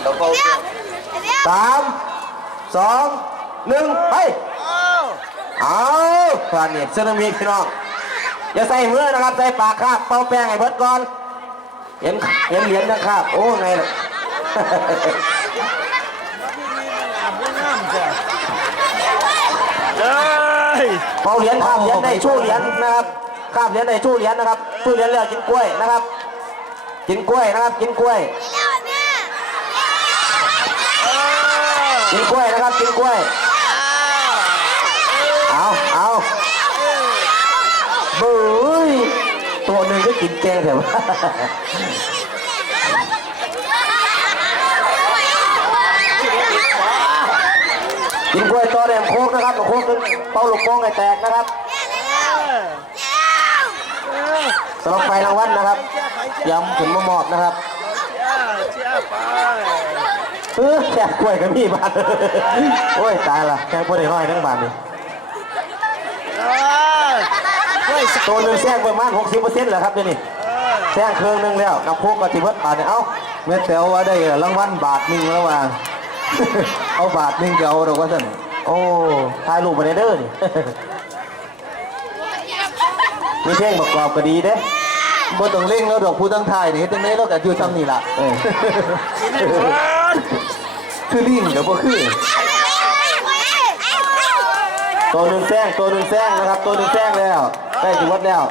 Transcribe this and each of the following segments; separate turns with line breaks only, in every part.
3 2 1ไปเอาผ่านนี่ซึนามิพี่น้องอย่าใส่มือนะครับใส่ปากคาบเป่าแป้งให้เบิดก่อนเห็นเหรียญนะครับโอ้ไงล่ะเป่าเหรียญข้ามเหรียญได้ชู้เหรียญนะครับข้ามเหรียญได้ชู้เหรียญนะครับชู้เหรียญแล้วกินกล้วยนะครับกินกล้วยนะครับกินกล้วยกินกล้วยนะครับกินกล้วยเอาเบ้ยตัวหนึ่งก็กินแกงเถอะกินกล้วยต่อแดมโคกนะครับโคกนึงเป่าลูกโป่งให้แตกนะครับสำหรับไฟรางวัลนะครับย้ำถึงมามอบนะครับแจกกล้วยกับพี่บ้านโอ้ยตายละแจกกล้วยได้ห้อยทั้งบ้านนี่ตัวหนึ่งแซงประมาณ 60% แหละครับเดี๋ยวนี้แซงเครื่องนึงแล้วน้ำโคกกับที่วัดบาทเนี่ยเอ้าเมื่อแถวว่าได้รางวัลบาทนึงแล้วว่าเอาบาทนึงเดียวดอกว่าสั่นโอ้ถ่ายรูปมาในเด้อนี่มีเพลงประกอบก็ดีเด้บ่ต้องเล่งแล้วดอกผู้ตั้งถ่ายนี่เฮ็ดจังได๋เราก็อยู่ซ้ำนี่ล่ะคือลิงเดี๋ยวบ่คือตัวหนึ่งแซงนะครับตัวหนึ่งแซงแล้วได้ที่วัดแล้ว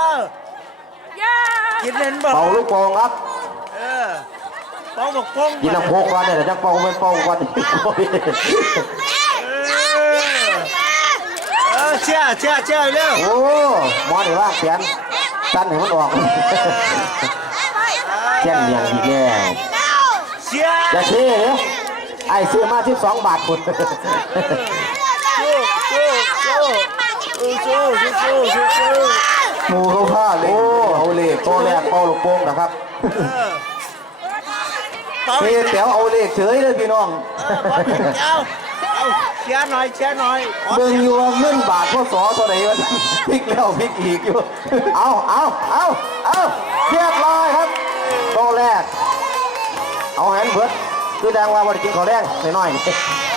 กินเล่นบ่
เป่าลูกโป่งครับ
เป่าบอกโป่ง
กินน้ำโคกก่อนเนี่ยจะเป่าเป็นเป่าก่อน
เชื่อเร็ว
โอ้หมอนี่ว่าแขนสั้นให้มันออกแขนเลี้ยงอีกแล้วจะเท่เนี่ยไอ้ซื้อมา12 บาทคุณหมูเขาผ้าเลยเอาเลขตัวแรกเป่าลูกโป่งนะครับเฮ้ยแถวเอาเลขเฉยเลยพี่น้อง
เชียร์หน่อย
เบิ่งอยู่เงินบาทพศเท่าไหร่วะพลิกแล้วพลิกอีกอยู่เอาเรียบร้อยครับตัวแรกเอาแหนเบิดคือแดงว่าบริกินขอแรงหน่อย